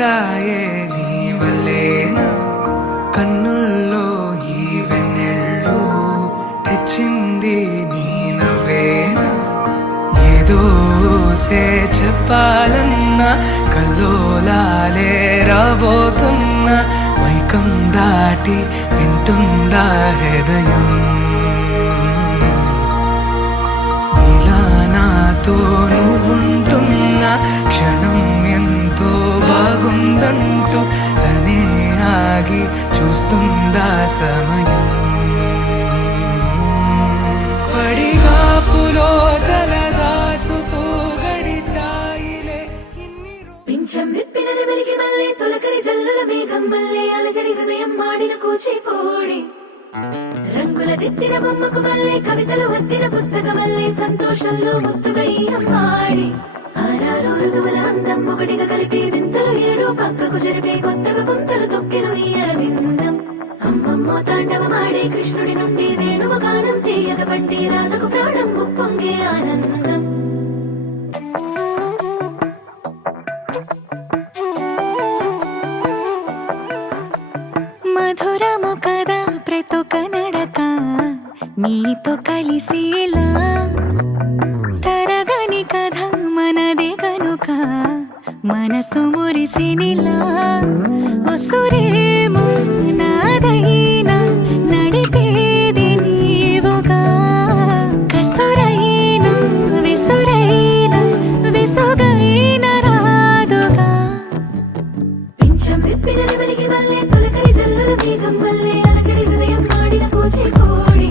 గడిచాయే నీ వల్లేనా కన్నుల్లో ఈ వెన్నెళ్ళు తెచ్చింది నీ నవ్వేనా ఏదో చెప్పాలన్నా కల్లోలాలే రాబోతున్నా మైకం దాటి వింటుందా హృదయం ఇలా నాతో నువ్వుంటున్న క్షణం ఎంతో బాగుందంటూ తనే ఆగి చూస్తుందా సమయం పడిగాపులో తలదాచుతూ గడిచాయిలే పింఛం విప్పిన నెమలికి మళ్ళీ తొలకరి జల్లుల మేఘం మళ్ళీ అలజడి హృదయం మాడిన కూచిపూడి రంగుల దిద్దిన బొమ్మకు మళ్ళీ కవితలు వద్దిన పుస్తకమల్లే సంతోషంలో ముద్దుగా ఈ అమ్మాడి ఆరారు ఋతువుల అందం ఒకటిగా కలిపి వింతలు ఏడు పక్కకు జరిపే కొత్తగా పుంతలు తొక్కెను ఈ అరవిందం అమ్మమ్మో తాండవమాడే కృష్ణుడి నుండి వేణువ గానం తీయగ పండి రాధకు ప్రాణం ఉప్పొంగే ఆనందం మధురము కదా ప్రతొక నడక నీతో కలిసేలా తరగని కథ మనదే గనుక మనసు మురిసినిలా ఉసురేమో నాదైనా నడిపేది నీవుగా కసురైనా విసురైనా విసుగైన రాదుగా పింఛం విప్పిన నెమలికి మళ్ళీ తొలకరి జల్లుల మేఘం మళ్ళీ అలజడి హృదయం మాడిన కూచిపూడి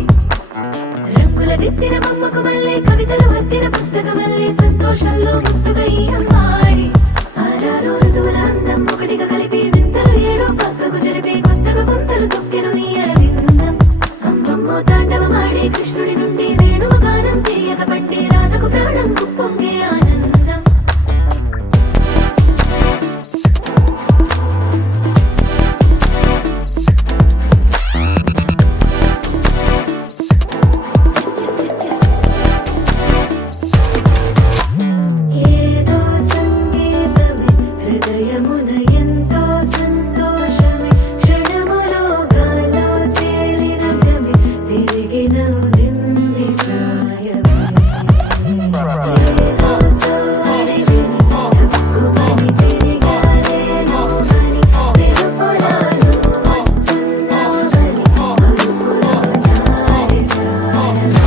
రంగుల దిద్దిన బొమ్మకు మళ్ళీ కవితలు వద్దిన పుస్తకమల్లే సంతోషంలో ముద్దుగా ఈ అమ్మాడి ఆరారు ఋతువుల అందం ఒకటిగా కలిపి వింతలు ఏడు పక్కకు జరిపే కొత్తగా పుంతలు తొక్కెను ఈ అరవిందం అమ్మమ్మో తాండవమాడే కృష్ణుడి నుండి వేణువ గానం తీయగ పండి రాధకు ప్రాణం ఉప్పొంగే ఆనందం ఏదో సంగీతమే హృదయమున ఎంతో సంతోషమే క్షణములో గాలో తేలిన భ్రమే తిరిగిన నింది ప్రాయమే ఏదో సోయని తక్కువని తిరిగాలేను అని నిరుపులాలు వస్తున్నావని మరుపులో జారి ప్రాయమే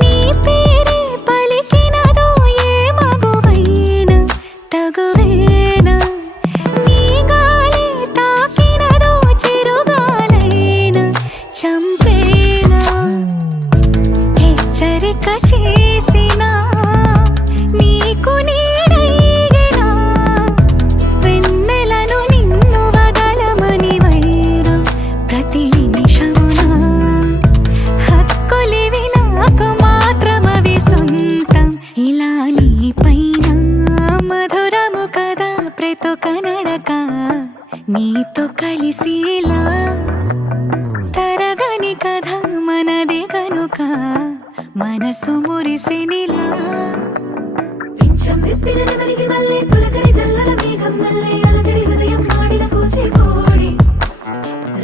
నీ పేరే పలికినదో ఏ మగువైనా తగువేనా నీ గాలి తాకినదో చిరుగాలైనా చంపేనా హెచ్చరిక చేసినా నీకు నీడైనా వెన్నెలను నిన్ను వదలమని వైరం ప్రతి నిమిషమునా హక్కులివి నాకు మాత్రమవి సొంతం ఇలా నీ పైన మధురము కదా ప్రతొక నడక నీతో కలిసేలా తరగని కథ మనదే గనుక మనసు మురిసినిలా పింఛం విప్పిన నెమలికి మళ్ళీ తొలకరి జల్లుల మేఘం మళ్ళీ అలజడి హృదయం మాడిన కూచిపూడి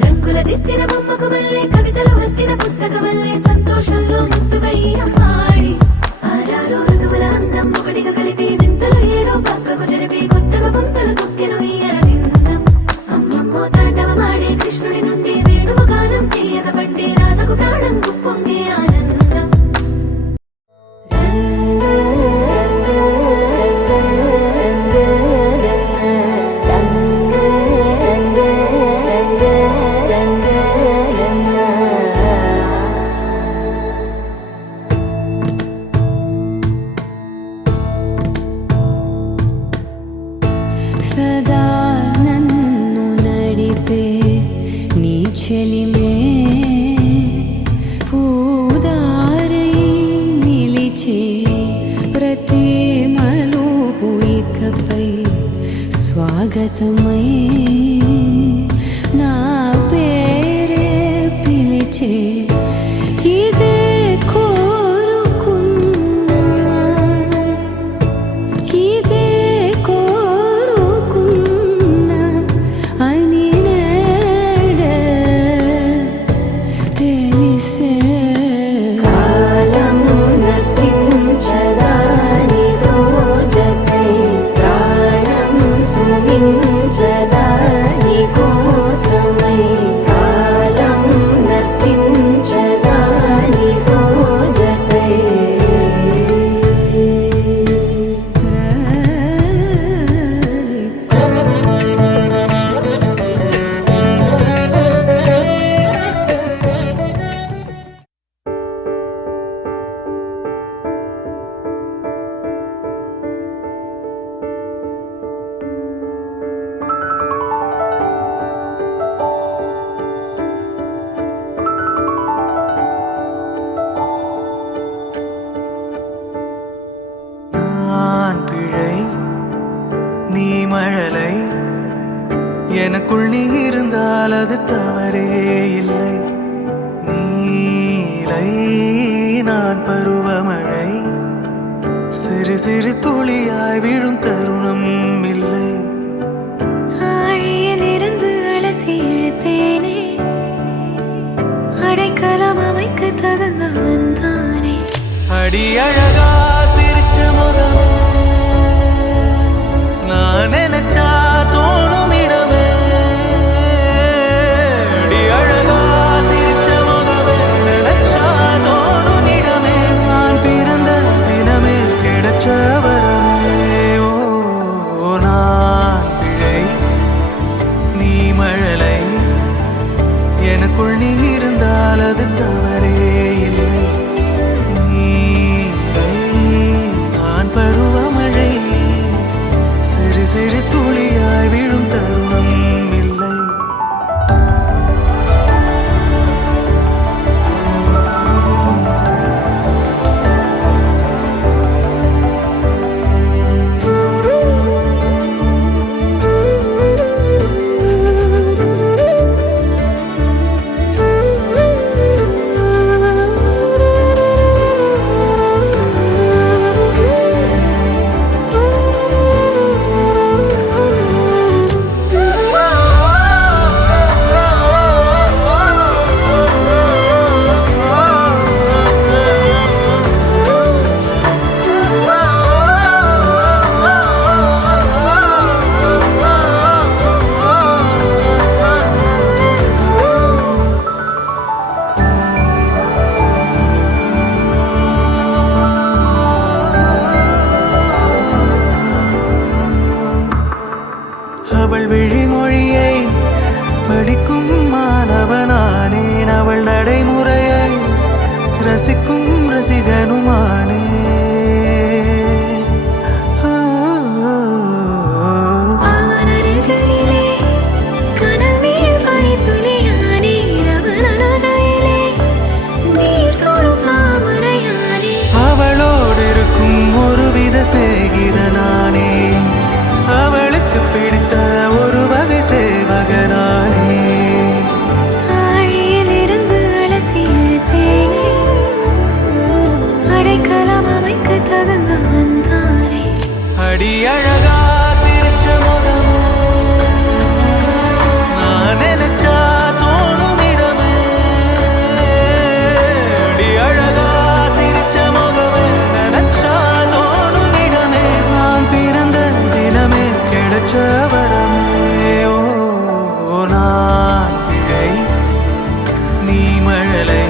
రంగుల దిద్దిన బొమ్మకు మళ్ళీ కవితలు వద్దిన పుస్తకమల్లే సంతోషంలో ముద్దుగా ఈ అమ్మాడి ఆరారు ఋతువుల అందం ఒకటిగా కలిపి వింతలు ఏడు పక్కకు జరిపి కొత్తగా పుంతలు తొక్కెను ఈ అరవిందం అమ్మమ్మో తాండవమాడే కృష్ణుడి నుండి వేణువ గానం తీయగ పండి రాధకు ప్రాణం ఉప్పొంగే ఆనందం రంగు రంగు రంగు రంగు చెలిమే పూదారై నిలిచే ప్రతి మలుపు ఇకపై స్వాగతమై నా పేరే పిలిచే ఇదే కోరుకున్నా ఇదే కోరుకున్నా అని నేడే తెలిసే కాలం నతించదాని దోజకై ప్రాణం సుమించదాని కోసమై కాలం నతించదాని దోజకై நான் பிழை நீ மழலை எனக்குள் நீ இருந்தால் அது தவறே இல்லை நீலை நான் பருவமழை சிறு சிறு துளியாய் விழும் தருணம் இல்லை ஆழியிலிருந்து அலசி இழுத்தேனே அடைக்கலம் அமைக்க தகுந்தவன் தானே அடி அழகா சிரிச்ச முகமே நான் நினைச்சா தோணும் இடமே அடி அழகா சிரிச்ச முகமே நினைச்சா தோணும் இடமே நான் பிறந்த தினமே கிடைச்ச வரமே ஓ நான் பிழை நீ மழலை எனக்குள் நீ இருந்தால் அது தவறே இல்லை நீலை நான் பருவமழை சிறு சிறு துளியாய் விழும் தருணம் இல்லை அவள் விழிமொழியை படிக்கும் மாணவனானேன் அவள் நடைமுறையை ரசிக்கும் ரசிகனுமானே அவனருகிலே கனல் மேல் பனித்துளியானே அவன் அனதையிலே நீர் தொடும் தாமரையானே அவளோடு இருக்கும் ஒருவித சிநேகிதனானே அவளுக்கு பிடித்த ஒரு வகை சேவகனானே ஆழியிலிருந்து அலசி இழுத்தேனே அடைக்கலம் அமைக்க தகுந்தவன் தானே அடி அழகா சிரிச்ச முகமே நான் நினைச்சா தோணும் இடமே அடி அழகா சிரிச்ச முகமே நினைச்சா தோணும் இடமே நான் பிறந்த தினமே கிடைச்ச வரமே ஓ நான் பிழை நீ மழலை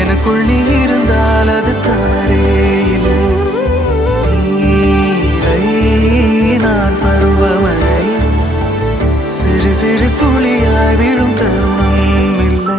எனக்குள் நீ இருந்தால் அது தவறே இல்லை நீலை நான் பருவமழை சிறு சிறு துளியாய் விழும் தருணம் இல்லை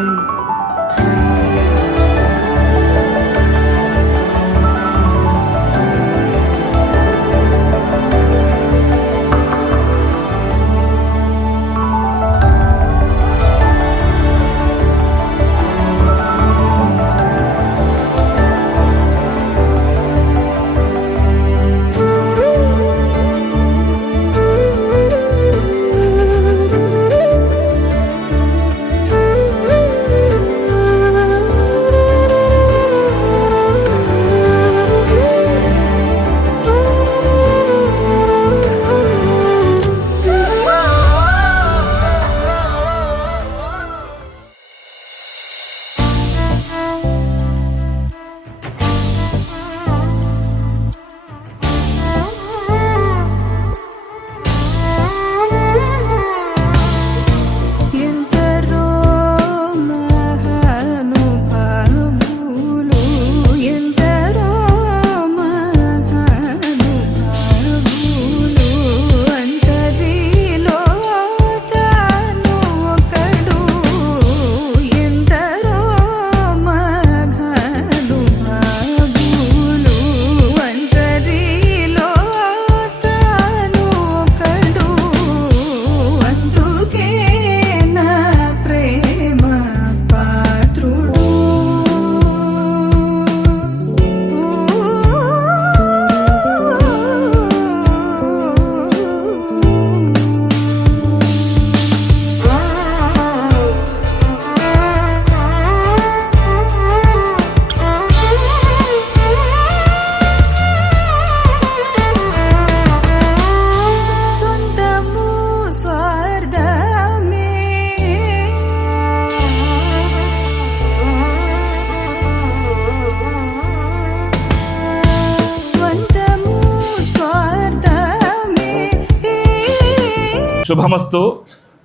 శుభమస్తు.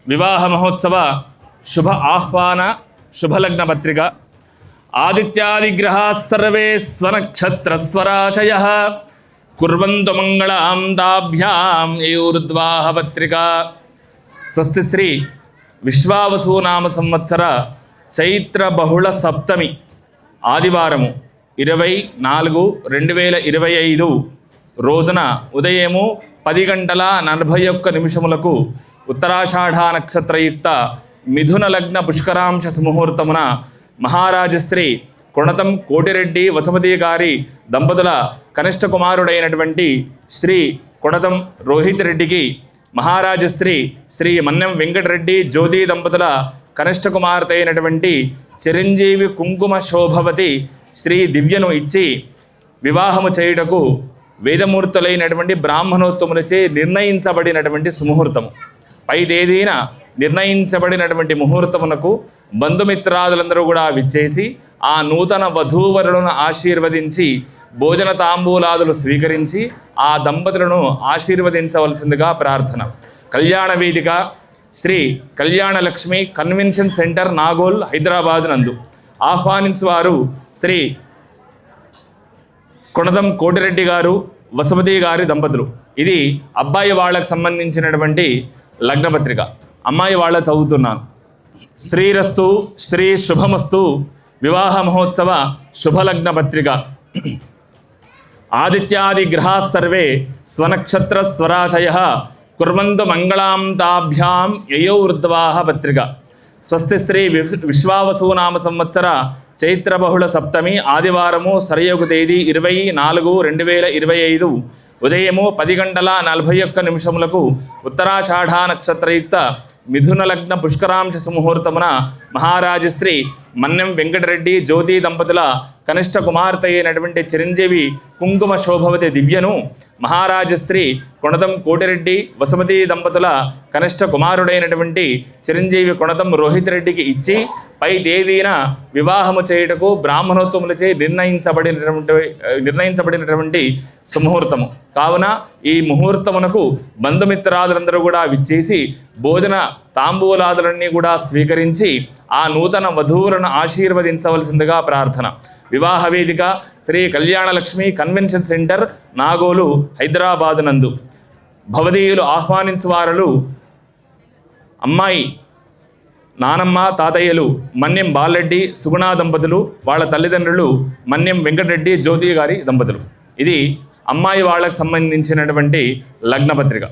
వివాహ మహోత్సవ శుభ ఆహ్వాన శుభలగ్న పత్రిక. ఆదిత్యాదిగ్రహా సర్వే స్వనక్షత్ర స్వరాశయ కుర్వంతు మంగళాం తాభ్యాం యూర్ధ్వాహ పత్రిక. స్వస్తి శ్రీ విశ్వావసునామ సంవత్సర చైత్ర బహుళ సప్తమి ఆదివారము 20/4/2025 రోజున ఉదయము 10:41 ఉత్తరాషాఢ నక్షత్రయుక్త మిథున లగ్న పుష్కరాంశ సుముహూర్తమున మహారాజశ్రీ కొణతం కోటిరెడ్డి వసుమతి గారి దంపతుల కనిష్ట కుమారుడైనటువంటి శ్రీ కొణతం రోహిత్ రెడ్డికి మహారాజశ్రీ శ్రీ మన్నెం వెంకటరెడ్డి జ్యోతి దంపతుల కనిష్ట కుమార్తె అయినటువంటి చిరంజీవి కుంకుమ శోభవతి శ్రీ దివ్యను ఇచ్చి వివాహము చేయుటకు వేదమూర్తులైనటువంటి బ్రాహ్మణోత్తములచే నిర్ణయించబడినటువంటి సుముహూర్తము. పై తేదీన నిర్ణయించబడినటువంటి ముహూర్తమునకు బంధుమిత్రాదులందరూ కూడా విచ్చేసి ఆ నూతన వధూవరులను ఆశీర్వదించి భోజన తాంబూలాదులు స్వీకరించి ఆ దంపతులను ఆశీర్వదించవలసిందిగా ప్రార్థన. కళ్యాణ వేదిక శ్రీ కళ్యాణలక్ష్మి కన్వెన్షన్ సెంటర్ నాగోల్ హైదరాబాద్ నందు ఆహ్వానించువారు శ్రీ కొణతం కోటిరెడ్డి గారు వసుమతి గారి దంపతులు. ఇది అబ్బాయి వాళ్ళకు సంబంధించినటువంటి లగ్నపత్రిక. అమ్మాయి వాళ్ళ చదువుతున్నాను. శ్రీరస్తు శ్రీ శుభమస్తు వివాహ మహోత్సవ శుభలగ్న పత్రిక. ఆదిత్యాది గ్రహా సర్వే స్వనక్షత్ర స్వరాశయ కుర్వంతు మంగళాం తాభ్యాం యయోర్ధ్వాహ పత్రిక. స్వస్తి శ్రీ విశ్వావసునామ సంవత్సర చైత్ర బహుళ సప్తమి ఆదివారము సరయోగు తేదీ 20/4/2025 ఉదయము 10:41 ఉత్తరాషాఢ నక్షత్రయుక్త మిథున లగ్న పుష్కరాంశ సుముహూర్తమున మహారాజశ్రీ మన్నెం వెంకటరెడ్డి జ్యోతి దంపతుల కనిష్ట కుమార్తె అయినటువంటి చిరంజీవి కుంకుమ శోభవతి దివ్యను మహారాజశ్రీ కొణతం కోటిరెడ్డి వసుమతి దంపతుల కనిష్ట కుమారుడైనటువంటి చిరంజీవి కొణతం రోహిత్ రెడ్డికి ఇచ్చి పై తేదీన వివాహము చేయుటకు బ్రాహ్మణోత్తములచే నిర్ణయించబడినటువంటి సుముహూర్తము. కావున ఈ ముహూర్తమునకు బంధుమిత్రాదులందరూ కూడా విచ్చేసి భోజన తాంబూలాదులన్నీ కూడా స్వీకరించి ఆ నూతన వధువులను ఆశీర్వదించవలసిందిగా ప్రార్థన. వివాహ వేదిక శ్రీ కళ్యాణలక్ష్మి కన్వెన్షన్ సెంటర్ నాగోలు హైదరాబాద్ నందు. భవదీయులు ఆహ్వానించువారులు అమ్మాయి నానమ్మ తాతయ్యలు మన్యం బాలరెడ్డి సుగుణ దంపతులు, వాళ్ళ తల్లిదండ్రులు మన్యం వెంకటరెడ్డి జ్యోతి గారి దంపతులు. ఇది అమ్మాయి వాళ్ళకు సంబంధించినటువంటి లగ్నపత్రిక.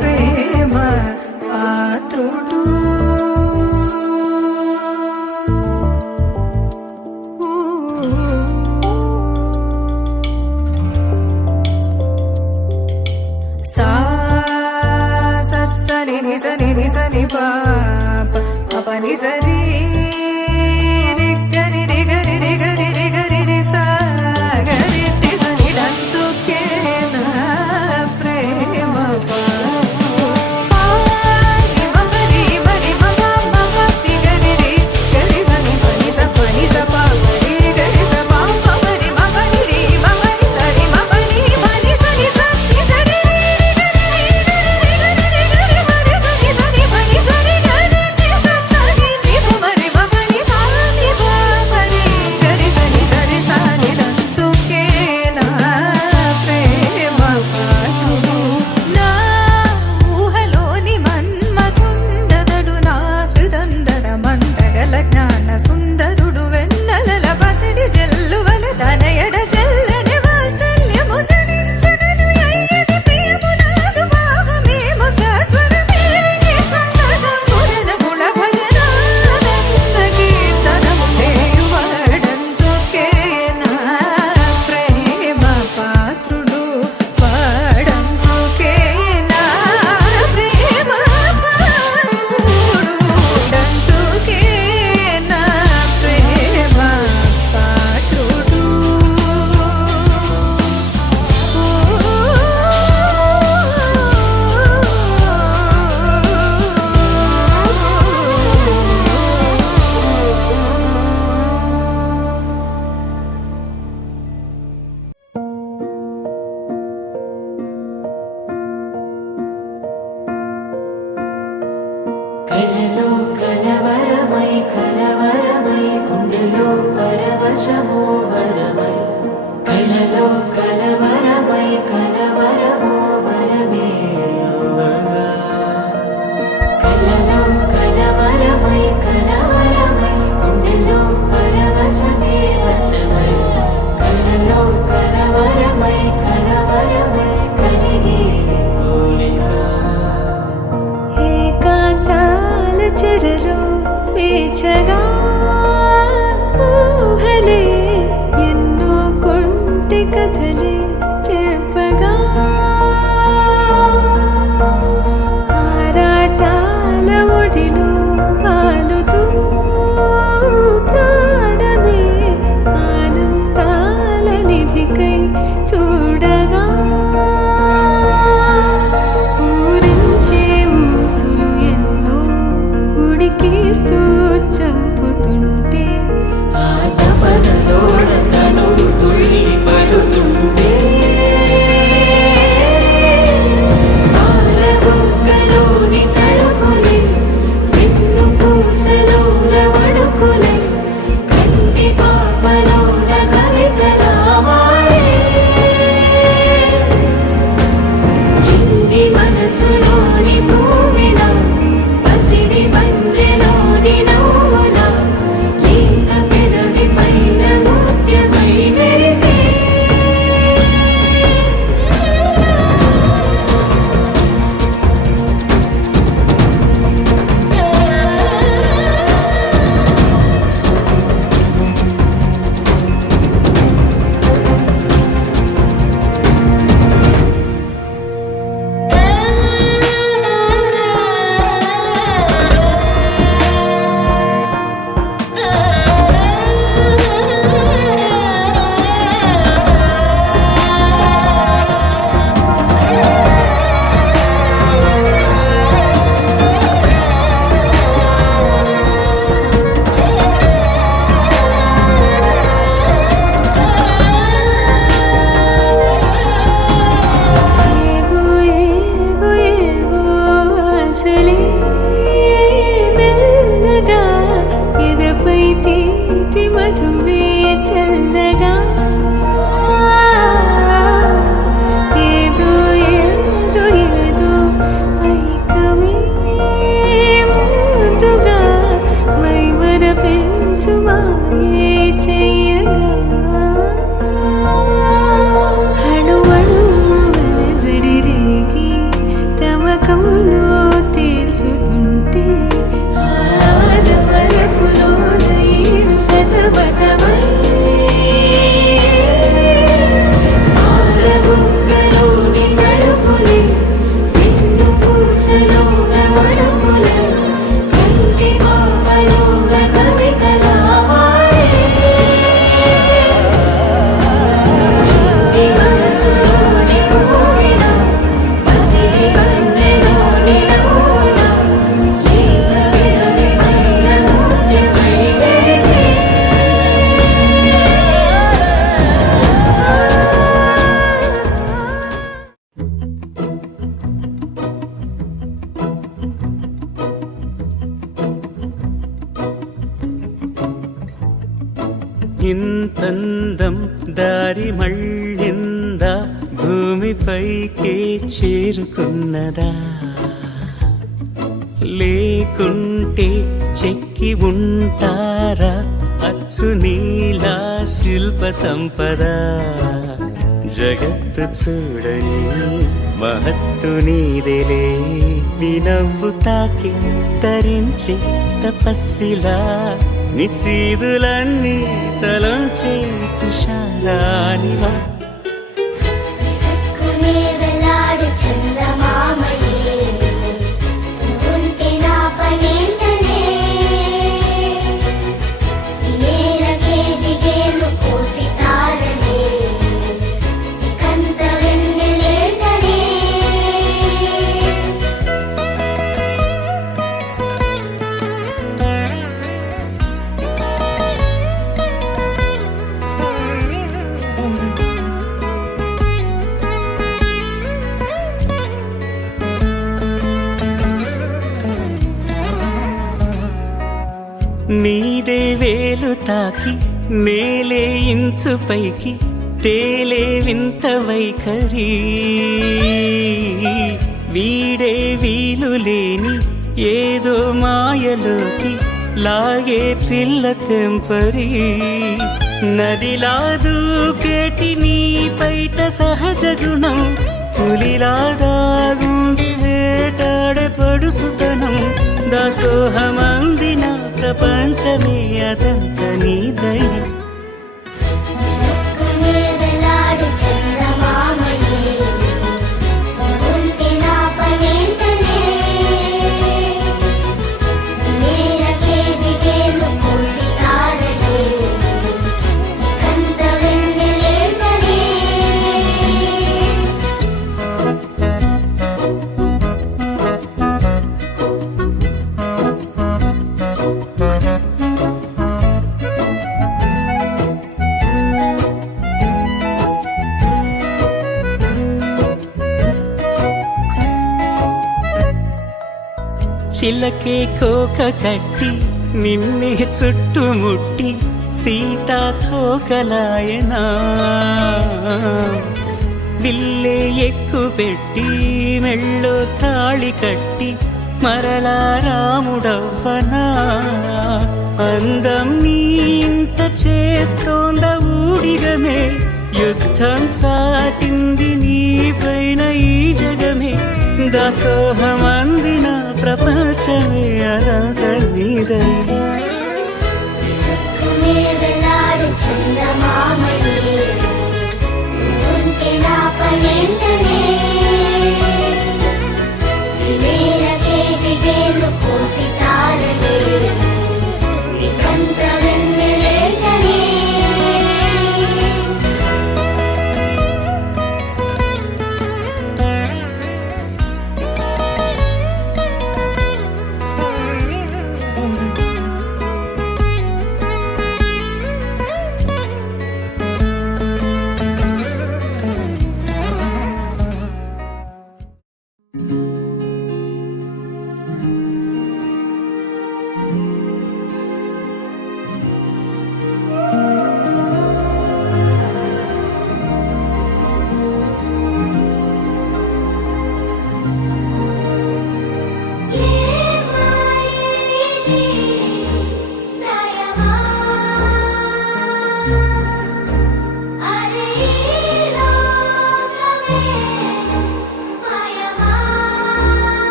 ప్రేమ పాత్రుడు పరవశమో వరమై కలలో కలవరమై కలవరమో వరమే యువగా కలలో కలవరమై కలవరమై గుండెలో పరవశమే వశమై కలలో కలవరమై కలవరమై కలిగే కోరిక ఏకాంతాల చెరలో స్వేచ్ఛగా ఊహలే ఎన్నో కొంటె కథలే చెప్పగా ఆరాటాల ఒడిలో వాలుతూ ప్రాణమే ఆనందాల నిధికై చూడగా ఊరించే ఊసులు ఎన్నో ఉడికిస్తూ చంపుతుంటే ఆ తపనలోన తనువు తుళ్ళి పడుతుంటే పాలబుగ్గలోని తడుకులే వెన్ను పూసలోన వడుకులే కంటి పాపలోన కవితలా మారే చిన్ని మనసులోని పూవిలా పసిడి బండ్రెలోని నవ్వులా లేత పెదవి పైన ముత్యమై మెరిసే ఏవో ఏవో ఏవో ఆశలే మెల్లగా ఎదపై తీపి మధువే చల్లగా ఏదో ఏదో ఏదో పైకమే ముందుగా మైమర పెంచు మాయే చెయ్యగా అణువణువుల జడిరేగి తమకంలో తేల్చుతుంటే ఆదమరపులోన ఏడు శతమతమై పాలబుగ్గలోని తడుకులే వెన్ను పూసలోన వడుకులే కంటి పాపలోన కవితలా మారే చిన్ని మనసులోని పూవిలా పసిడి బండ్రెలోని నవ్వులా లేత పెదవి పైన ముత్యమై మెరిసే ఇంతందం దారి మళ్ళిందా భూమిపైకే చేరుకున్నదా లేకుంటే చెక్కి ఉంటారా అచ్చు నీలా శిల్ప సంపద జగత్తు చూడని మహత్తు నీదేలే నీ నవ్వు తాకి తరించి తపస్సిలా నిశీదులన్నీ తలంచే తుషారానివా విసుక్కునే వెలాడు చందమామయే నువ్వుంటే నా పనేంటనే ఈ నేలకే దిగేను కోటి తారలే ఇకంత వెన్నెలేటనే నీదే వేలు తాకి నేలే ఇంచు పైకి తేలే వింత వైఖరి వీడే వీలు లేని ఏదో మాయలోకి లాగే పిల్ల తెంపరి నదిలా దూకేటి నీ పైట సహజ గుణం పులిలాదాగుండి వేటాడే పడుసుతనం దాసోహమందిన ప్రపంచమే అదంత నీదై విసుక్కునే వేలాడు చందమామయే ఉంటే నా పనేంటనే నేలకే దిగేను కోటి తారలే కంత వెన్నెలేంటనే చిలకే కోక కట్టి నిన్నే చుట్టుముట్టి సీతాకోకలాయనా విల్లే ఎక్కు పెట్టి మెళ్ళో తాళి కట్టి మరలా రాముడవ్వనా అందం నీ ఇంత చేస్తోంద ఊడిగమే యుద్ధం చాటింది నీ పైన ఈ జగమే దాసోహమందిన ప్రపంచమే అదంత నీదై విసుక్కునే వేలాడు చందమామయే ఉంటే నా పనేంటనే నేలకే దిగేను కోటి తారలే కంత వెన్నెలేంటనే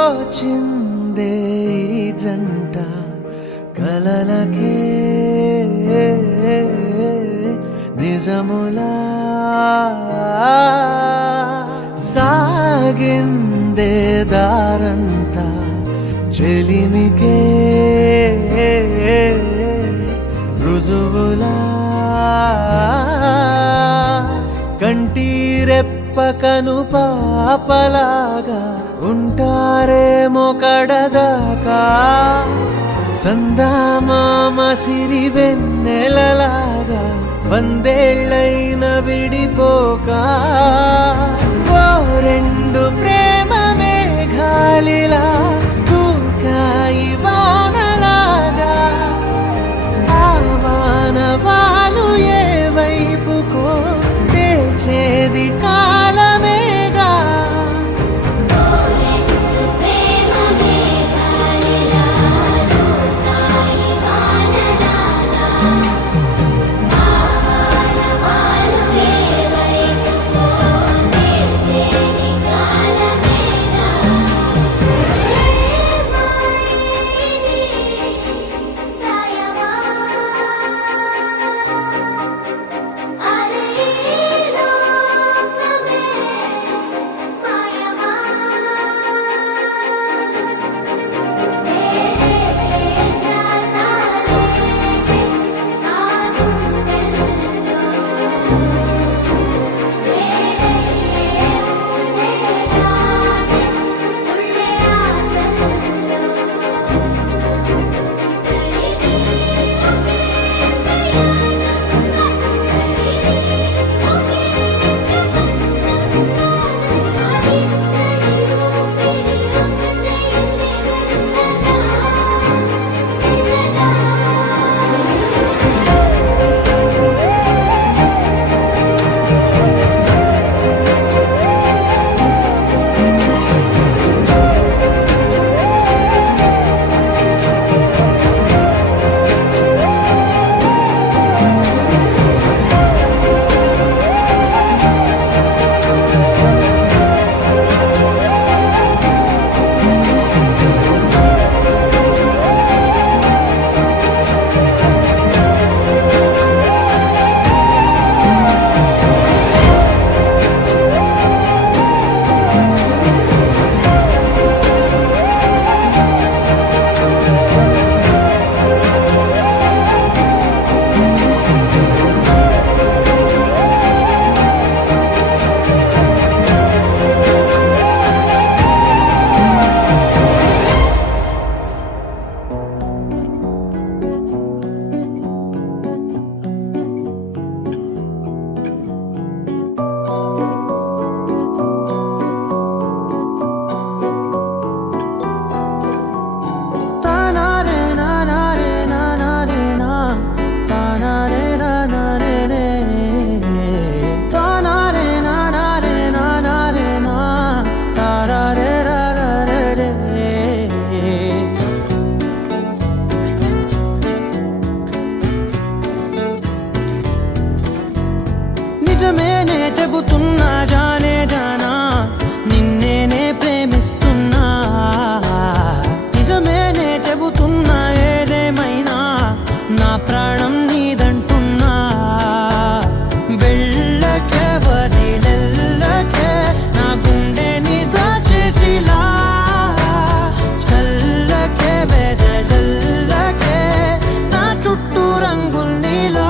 తోచిందే ఈ జంట కలలకే నిజములా సాగిందే దారంతా చెలిమికే రుజువులా కంటిరెప్పకను పాపలాగా ఉంటారేమో కడదాకా సందామామ సిరి వెన్నెలలాగా వందేళ్ళైన విడిపోక ఓ రెండు ప్రేమ మేఘాలిలా దూకాయి వానలాగా ఆ వానవాలు ఏ వైపుకో తెచేది కాలమేగా ప్రేమ మేఘాలిలా దూకాయి వానలాగా ఆవానవాలు ఏ వైపుకో తెచేది కాలమేగా రాయమా అరే లోకమే మాయమా త్రాసాలే ఆగుండెల్లో ఊసేరాగే తుళ్ళే ఆశల్లో నిజమేనే చెబుతున్నా జానే జానా నిన్నేనే ప్రేమిస్తున్నా నిజమేనే చెబుతున్నా ఏదేమైనా నా ప్రాణం నీదంటున్నా వెళ్ళకే వదిలెల్లకే నా గుండెని దాచేసిలా చల్లకే వెదజల్లకే నా చుట్టూ రంగుల్నిలా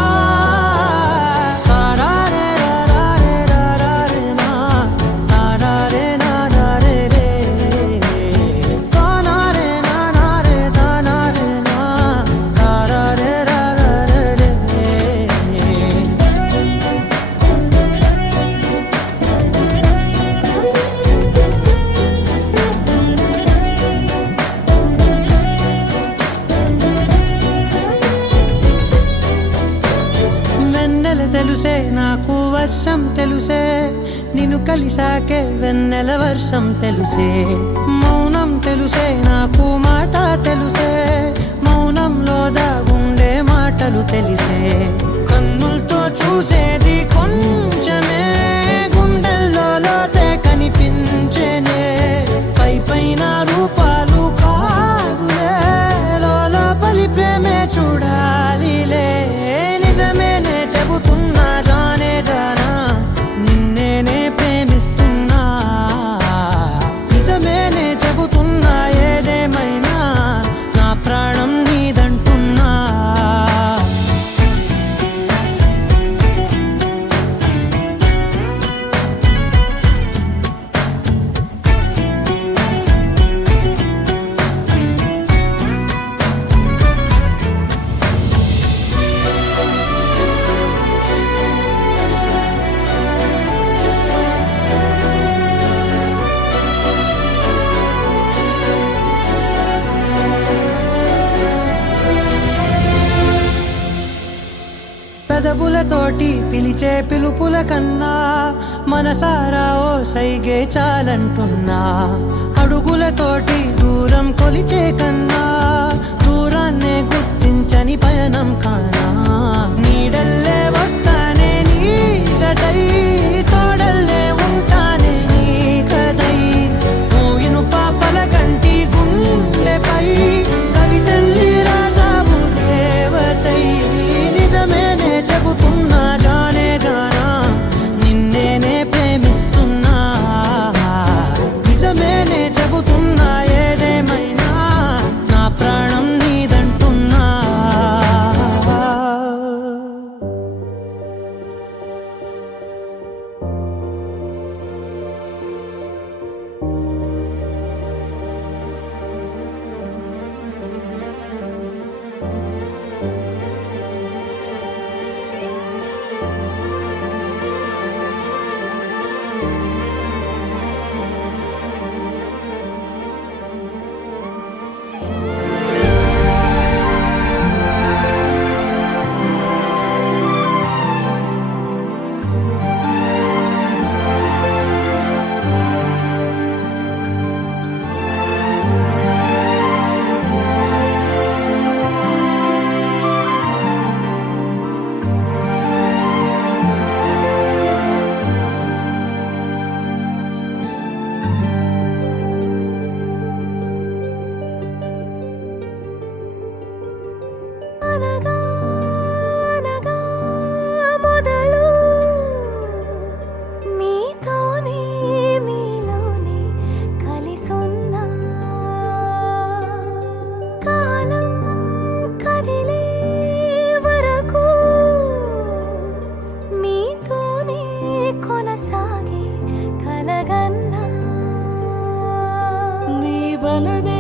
తెలుసే నాకు వర్షం తెలుసే నిన్ను కలిసాకే వెన్నెల వర్షం తెలుసే మౌనం తెలుసే నాకు మాట తెలుసే మౌనంలో దాగుండే మాటలు తెలిసే కన్నులతో చూసేది కొంచెమే గుండెల్లో లోతే కనిపించేనే పై పైన రూపాలు కాదులే లోపలి ప్రేమే చూడాలిలే నిజమేనే చెబుతున్నా జానే జానా నిన్నేనే ప్రేమిస్తున్నా పెదవులతోటి పిలిచే పిలుపుల కన్నా మనసారా ఓ సైగే చాలంటున్నా. అడుగులతోటి దూరం కొలిచే కన్నా దూరాన్నే గుర్తించని పయనం కానా. నీడల్లే వస్తానే నీ జతై, తోడల్లే ఉంటానే నీ కదై. మూయిను పాపల కంటి గుండెపై కవితల్లి రాజావు దేవతై. నిజమేనే చెబుతున్నా జానే జానా, నిన్నేనే ప్రేమిస్తున్నా. నిజమేనే చెబుతున్నా ఏదేమైనా నా ప్రాణం నీదంటున్నా. అనగా అనగా మొదలు మీతోనే మీలోనే కలిసున్నా. కాలం కదిలే వరకు మీతోనే కొనసాగి కలగన్నా. నీ వలనే